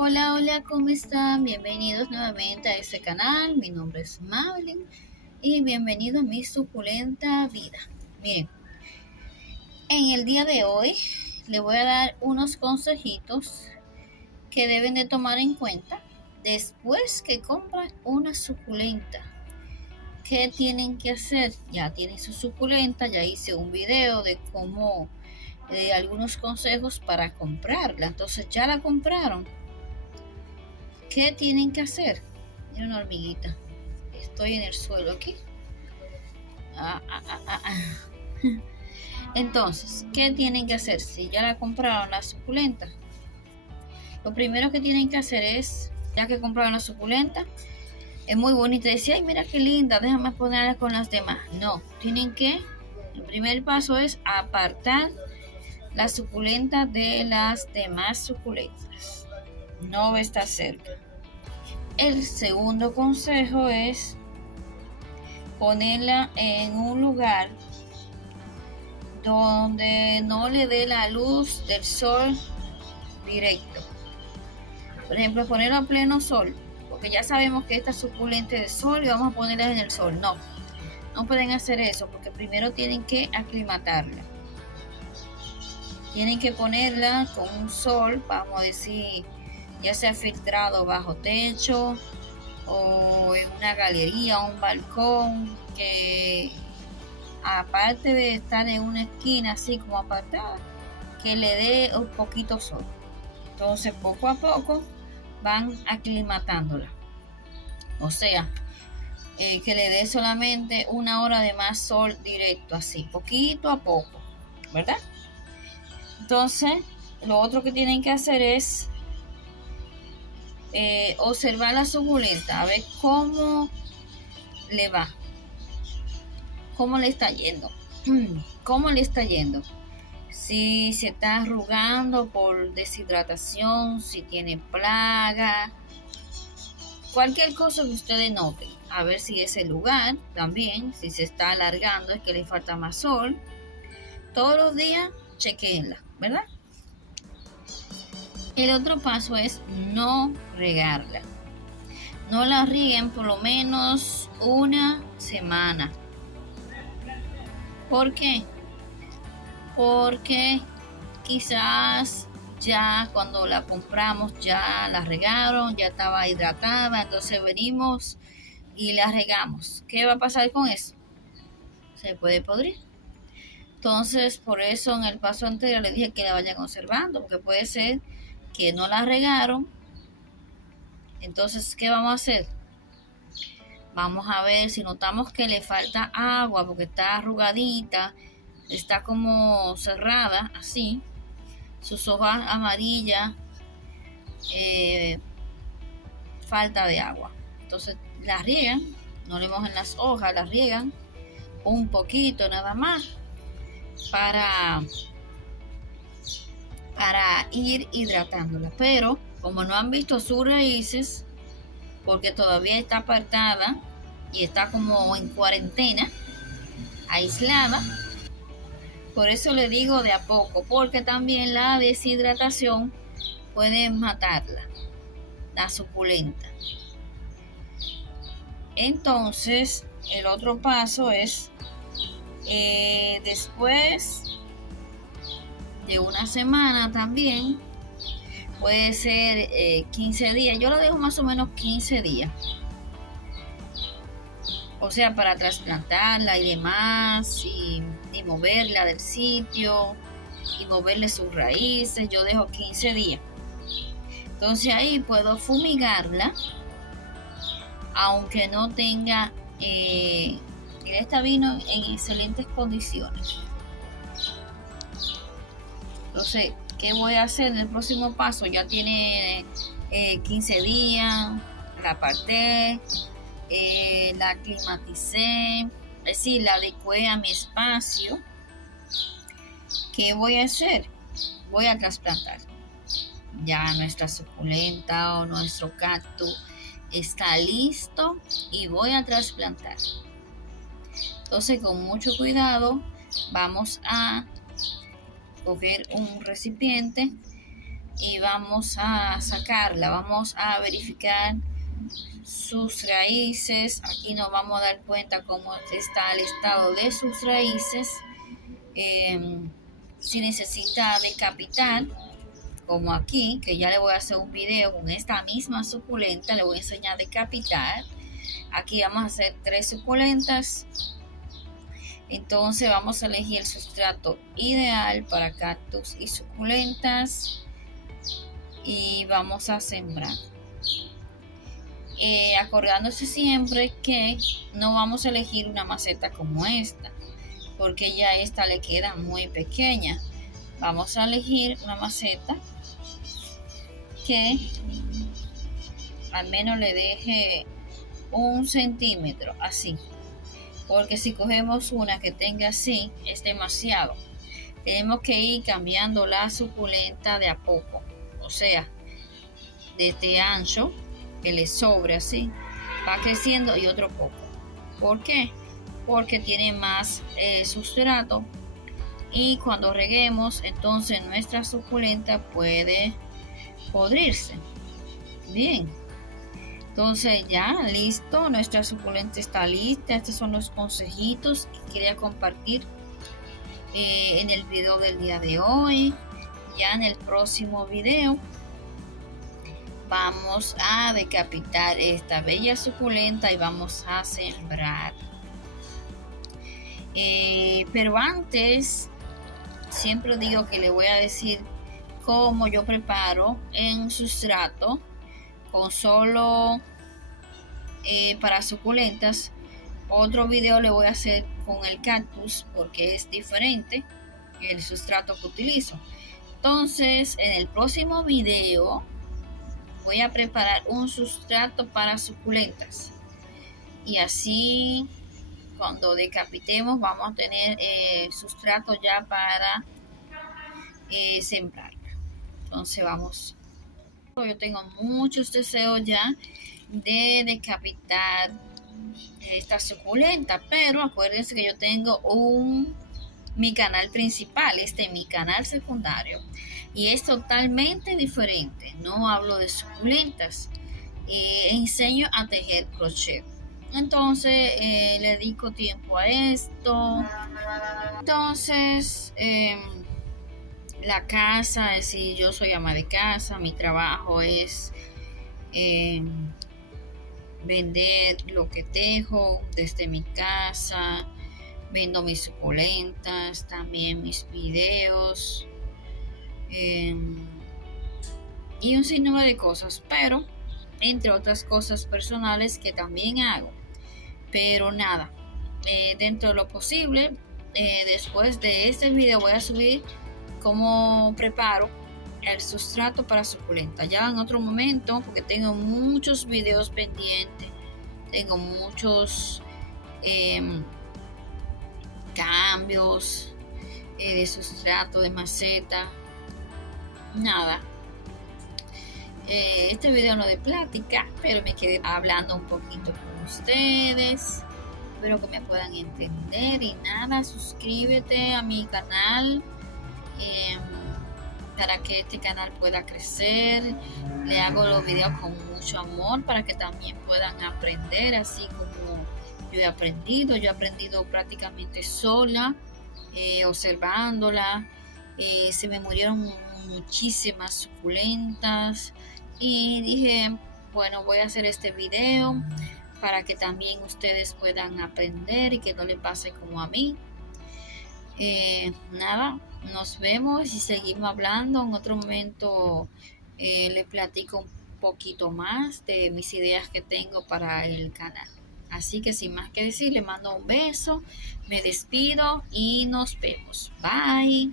Hola, hola, ¿cómo están? Bienvenidos nuevamente a este canal. Mi nombre es Madeline y bienvenido a mi suculenta vida. Miren, en el día de hoy les voy a dar unos consejitos que deben de tomar en cuenta después que compran una suculenta. ¿Qué tienen que hacer? Ya tienen su suculenta, ya hice un video de cómo, algunos consejos para comprarla. Entonces ya la compraron. ¿Qué tienen que hacer? Mira una hormiguita. Estoy en el suelo aquí. Ah, ah, ah, ah, ah. Entonces, ¿qué tienen que hacer? Si ya la compraron la suculenta, lo primero que tienen que hacer es, ya que compraron la suculenta, es muy bonita. Decía, ay, mira qué linda, déjame ponerla con las demás. No, tienen que, el primer paso es apartar la suculenta de las demás suculentas. No va a estar cerca. El segundo consejo es ponerla en un lugar donde no le dé la luz del sol directo. Por ejemplo, ponerla a pleno sol, porque ya sabemos que esta suculenta es de sol y vamos a ponerla en el sol. No, no pueden hacer eso porque primero tienen que aclimatarla. Tienen que ponerla con un sol, vamos a decir, ya sea filtrado bajo techo o en una galería o un balcón que aparte de estar en una esquina así como apartada, que le dé un poquito sol. Entonces poco a poco van aclimatándola. O sea, que le dé solamente una hora de más sol directo, así, poquito a poco, ¿verdad? Entonces, lo otro que tienen que hacer es observar la suculenta, a ver cómo le va, cómo le está yendo, cómo le está yendo. Si se está arrugando por deshidratación, si tiene plaga, cualquier cosa que ustedes noten, a ver si ese lugar también, si se está alargando, es que le falta más sol. Todos los días chequeenla, ¿verdad? El otro paso es no regarla. No la rieguen por lo menos una semana. ¿Por qué? Porque quizás ya cuando la compramos ya la regaron, ya estaba hidratada, entonces venimos y la regamos. ¿Qué va a pasar con eso? Se puede podrir. Entonces, por eso en el paso anterior le dije que la vayan observando, porque puede ser que no la regaron. Entonces, ¿qué vamos a hacer? Vamos a ver si notamos que le falta agua porque está arrugadita, está como cerrada, así, sus hojas amarillas, eh, falta de agua. Entonces la riegan, no le mojen las hojas, las riegan un poquito nada más para, para ir hidratándola. Pero como no han visto sus raíces, porque todavía está apartada y está como en cuarentena, aislada, por eso le digo de a poco, porque también la deshidratación puede matarla, la suculenta. Entonces, el otro paso es, después de una semana también, puede ser 15 días, yo lo dejo más o menos 15 días. O sea, para trasplantarla y demás, y moverla del sitio, y moverle sus raíces, yo dejo 15 días. Entonces ahí puedo fumigarla, aunque no tenga, esta vino en excelentes condiciones. Entonces, ¿qué voy a hacer en el próximo paso? Ya tiene 15 días, la aparté, la climaticé, es decir, la adecué a mi espacio. ¿Qué voy a hacer? Voy a trasplantar. Ya nuestra suculenta o nuestro cactus está listo y voy a trasplantar. Entonces, con mucho cuidado, vamos a coger un recipiente y vamos a sacarla, vamos a verificar sus raíces. Aquí nos vamos a dar cuenta cómo está el estado de sus raíces. Si necesita decapitar, como aquí, que ya le voy a hacer un video con esta misma suculenta, le voy a enseñar a decapitar. Aquí vamos a hacer 3 suculentas. Entonces vamos a elegir el sustrato ideal para cactus y suculentas y vamos a sembrar. Acordándose siempre que no vamos a elegir una maceta como esta, porque ya esta le queda muy pequeña. Vamos a elegir una maceta que al menos le deje 1 centímetro, así, porque si cogemos una que tenga así es demasiado. Tenemos que ir cambiando la suculenta de a poco, o sea, de este ancho que le sobre así, va creciendo y otro poco. ¿Por qué? Porque tiene más sustrato, y cuando reguemos entonces nuestra suculenta puede podrirse. Bien, entonces ya listo, nuestra suculenta está lista. Estos son los consejitos que quería compartir en el video del día de hoy. Ya en el próximo video vamos a decapitar esta bella suculenta y vamos a sembrar. Pero antes, siempre digo que le voy a decir cómo yo preparo en sustrato con solo para suculentas. Otro video le voy a hacer con el cactus porque es diferente el sustrato que utilizo. Entonces en el próximo video voy a preparar un sustrato para suculentas y así cuando decapitemos vamos a tener sustrato ya para sembrar. Entonces vamos, yo tengo muchos deseos ya de decapitar esta suculenta, pero acuérdense que yo tengo mi canal principal, mi canal secundario, y es totalmente diferente. No hablo de suculentas, enseño a tejer crochet. Entonces le dedico tiempo a esto. Entonces la casa, es decir, yo soy ama de casa, mi trabajo es vender lo que tejo desde mi casa, vendo mis suculentas, también mis videos y un sinnúmero de cosas, pero entre otras cosas personales que también hago. Pero nada, dentro de lo posible, después de este video voy a subir cómo preparo el sustrato para suculenta ya en otro momento, porque tengo muchos videos pendientes, tengo muchos cambios de sustrato, de maceta. Nada, este video no de plática, pero me quedé hablando un poquito con ustedes. Espero que me puedan entender. Y nada, suscríbete a mi canal para que este canal pueda crecer. Le hago los videos con mucho amor para que también puedan aprender así como yo he aprendido. Yo he aprendido prácticamente sola, observándola. Se me murieron muchísimas suculentas y dije, bueno, voy a hacer este video para que también ustedes puedan aprender y que no les pase como a mí. Nada, nos vemos y seguimos hablando. En otro momento les platico un poquito más de mis ideas que tengo para el canal. Así que sin más que decir, les mando un beso, me despido y nos vemos. Bye.